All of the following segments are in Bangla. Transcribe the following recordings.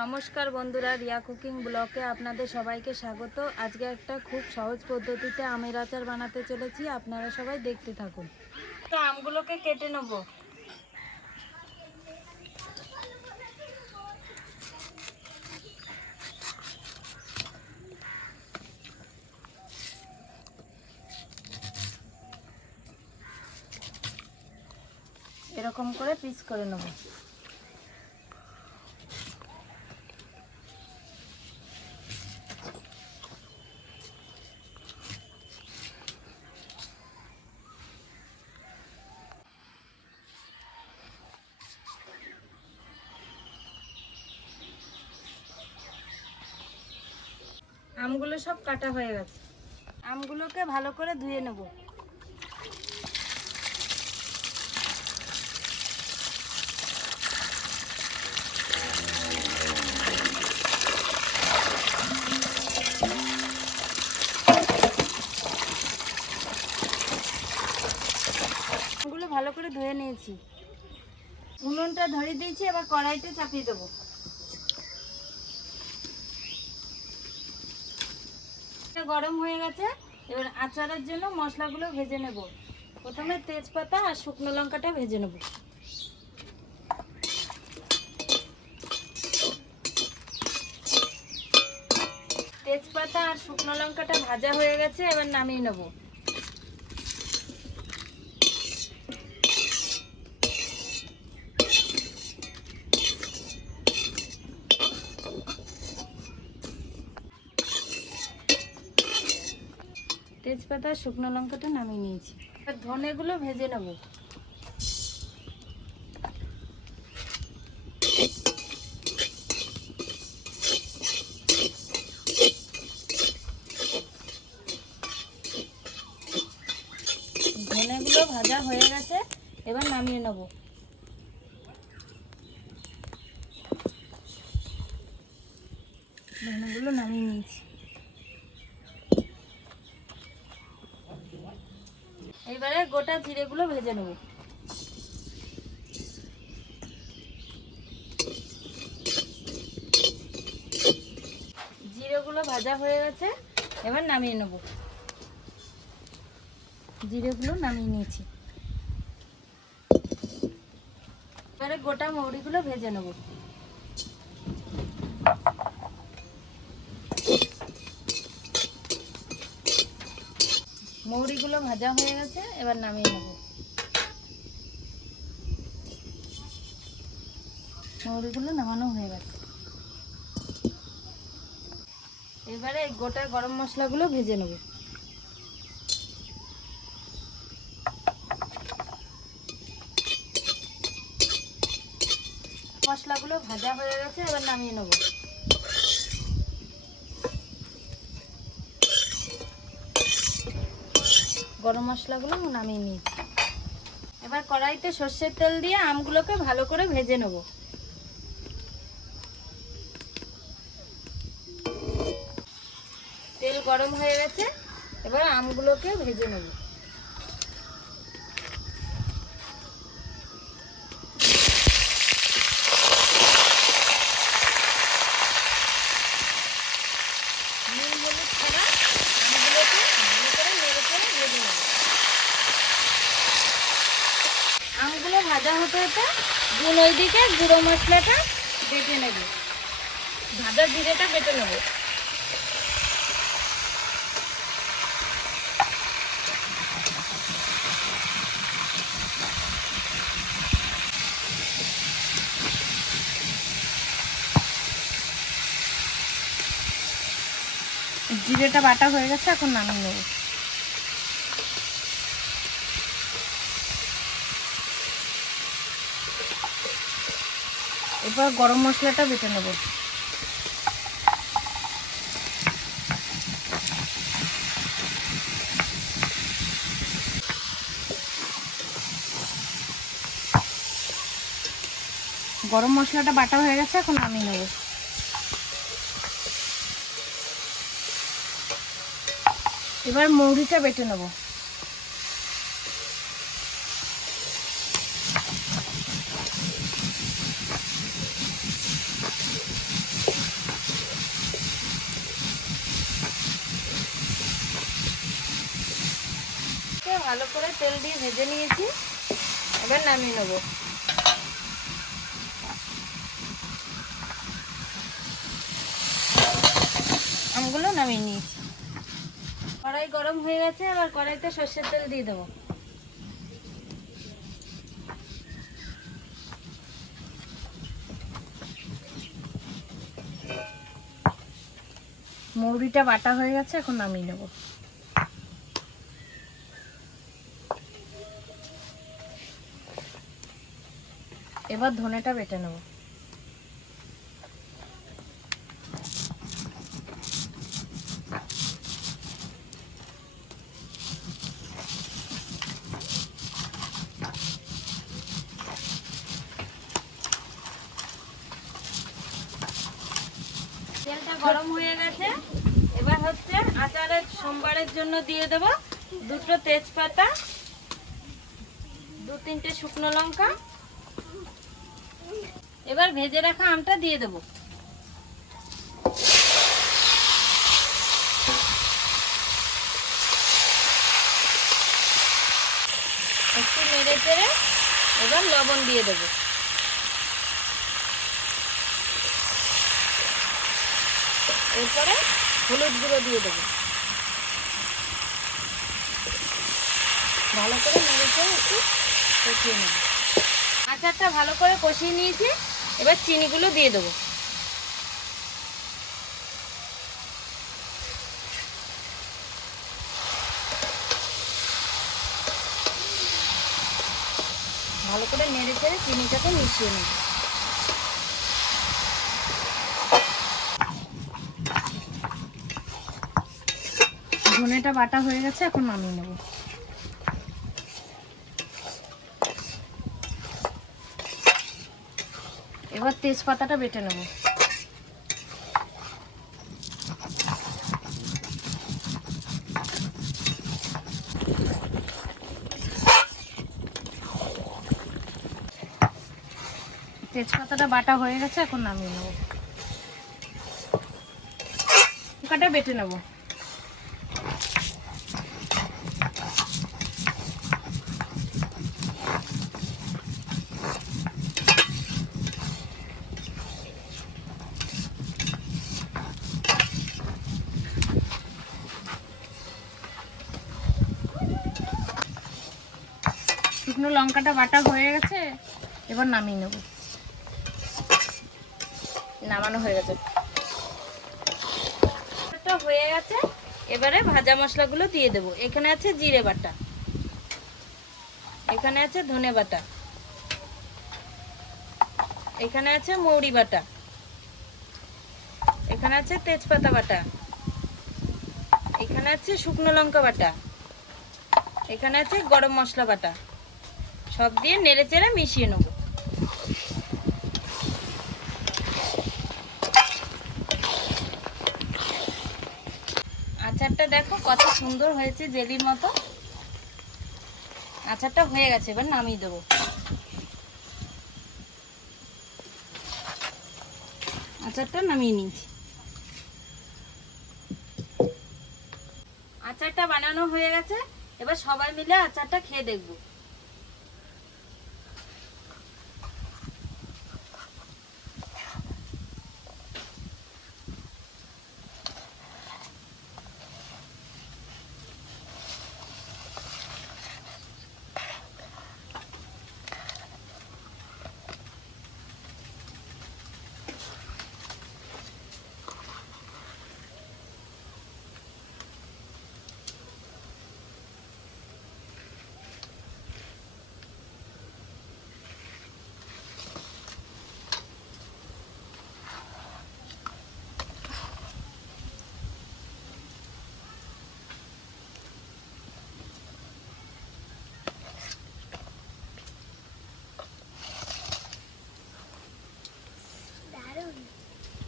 নমস্কার বন্ধুরা, রিয়া কুকিং ব্লগে আপনাদের সবাইকে স্বাগত। আজকে একটা খুব সহজ পদ্ধতিতে আমের আচার বানাতে চলেছি, আপনারা সবাই দেখতে থাকুন। তো আমগুলোকে কেটে নেব। এরকম করে পিস করে নেব। আমগুলো সব কাটা হয়ে গেছে। আমগুলোকে ভালো করে ধুয়ে নেব। আমগুলো ভালো করে ধুয়ে নিয়েছি। উনুনটা ধরিয়ে দিয়েছি, এবার কড়াইতে চাপিয়ে দেবো। গরম হয়ে গেছে, এবার আচারের জন্য মশলাগুলো ভেজে নেব। প্রথমে তেজপাতা আর শুকনো লঙ্কাটা ভেজে নেব। তেজপাতা আর শুকনো লঙ্কাটা ভাজা হয়ে গেছে, এবার নামিয়ে নেব। তেজপাতা আর শুকনো লঙ্কাটা নামিয়ে নিয়েছি, এবার ধনেগুলো ভেজে নেব। ধনেগুলো ভাজা হয়ে গেছে, এবার নামিয়ে নেব। ধনেগুলো নামিয়ে নিয়েছি। এবারে গোটা জিরেগুলো ভেজে নেব। জিরেগুলো ভাজা হয়ে গেছে, এবার নামিয়ে নেব। জিরেগুলো নামিয়ে নিয়েছি। এবারে গোটা মৌরিগুলো ভেজে নেব। মৌরিগুলো ভাজা হয়ে গেছে, এবার নামিয়ে নেব। মৌরিগুলো নামানো হয়ে গেছে। এবারে গোটা গরম মশলাগুলো ভেজে নেব। মশলাগুলো ভাজা হয়ে গেছে, এবার নামিয়ে নেব। গরম মশলাগুলো নামিয়ে নিয়েছি। এবার কড়াইতে সর্ষের তেল দিয়ে আমগুলোকে ভালো করে ভেজে নেব। তেল গরম হয়ে গেছে, এবার আমগুলোকে ভেজে নেব। নুন হলুদ ছাড়া আমগুলোকে ভালো করে নেড়ে চেড়ে ভেজে নেব। আমগুলো ভাজা হতে হতে ওইদিকে গুঁড়ো মশলাটা বেটে নেব। ভাজা জিরেটা বেটে নেব। জিরেটা বাটা হয়ে গেছে, এখন নামিয়ে নেব। এবার গরম মশলাটা বেটে নেব। গরম মশলাটা বাটা হয়ে গেছে, এখন নামিয়ে নেব। এবার মৌরিটা বেটে নেব। ভালো করে তেল দিয়ে ভেজে নিয়েছি, এবার নামিয়ে নেব। আমগুলো নামিয়ে নিয়েছি। কড়াই গরম হয়ে গেছে, এবার কড়াইতে সর্ষের তেল দিয়ে দেবো। মৌরিটা বাটা হয়ে গেছে, এখন নামিয়ে নেব। এবার ধনেটা বেটে নেব। তেলটা গরম হয়ে গেছে, এবার হচ্ছে আচারের সোমবারের জন্য দিয়ে দেব 2টো তেজপাতা, 2-3টে শুকনো লঙ্কা। এবার ভেজে রাখা আমটা দিয়ে দেব। একটু নেড়ে চেড়ে এবার লবণ দিয়ে দেব। এরপরে হলুদ গুঁড়ো দিয়ে দেব। ভালো করে নেড়ে চেড়ে একটু কষিয়ে নেব। আচারটা ভালো করে কষিয়ে নিয়েছি, এবার চিনিগুলো দিয়ে দেবো। ভালো করে নেড়ে চেড়ে চিনিটাকে মিশিয়ে নেব। ধনেটা বাটা হয়ে গেছে, এখন নামিয়ে নেব। এবার তেজপাতাটা বেটে নেব। তেজপাতাটা বাটা হয়ে গেছে, এখন নামিয়ে নেব। লঙ্কাটা বেটে নেব। শুকনো লঙ্কাটা বাটা হয়ে গেছে, এবার নামিয়ে নেব। নামানো হয়ে গেছে। হয়ে গেছে, এবারে ভাজা মশলাগুলো দিয়ে দেব। এখানে আছে জিরে বাটা, এখানে আছে ধনে বাটা, এখানে আছে মৌরি বাটা, এখানে আছে তেজপাতা বাটা, এখানে আছে শুকনো লঙ্কা বাটা, এখানে আছে গরম মশলা বাটা। সব দিয়ে নেড়ে চেড়ে মিশিয়ে নেব। আচারটা দেখো কত সুন্দর হয়েছে, জেলির মতো। আচারটা হয়ে গেছে, এবার নামিয়ে দেবো। আচারটা নামিয়ে নিয়েছি। আচারটা বানানো হয়ে গেছে, এবার সবাই মিলে আচারটা খেয়ে দেখব।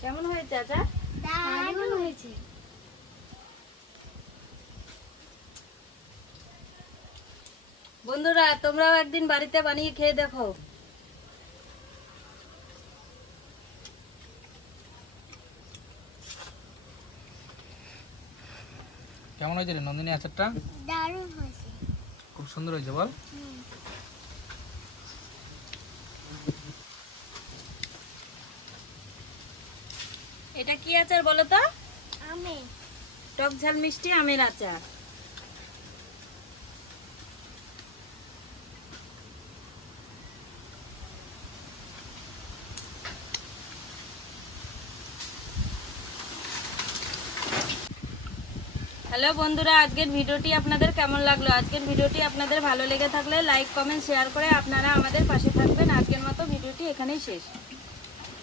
কেমন হয়েছে আচার? দারুণ হয়েছে। বন্ধুরা, তোমরাও একদিন বাড়িতে বানিয়ে খেয়ে দেখো। কেমন হয়েছে রে নন্দিনী আচারটা? দারুণ হয়েছে। সুন্দর হয়েছে বল। এটা কি আচার বলো তো? আমে টক ঝাল মিষ্টি আমের আচার। হ্যালো বন্ধুরা, আজকের ভিডিওটি আপনাদের কেমন লাগলো? আজকের ভিডিওটি আপনাদের ভালো লেগে থাকলে লাইক কমেন্ট শেয়ার করে আপনারা আমাদের পাশে থাকবেন। আজকের মতো ভিডিওটি এখানেই শেষ।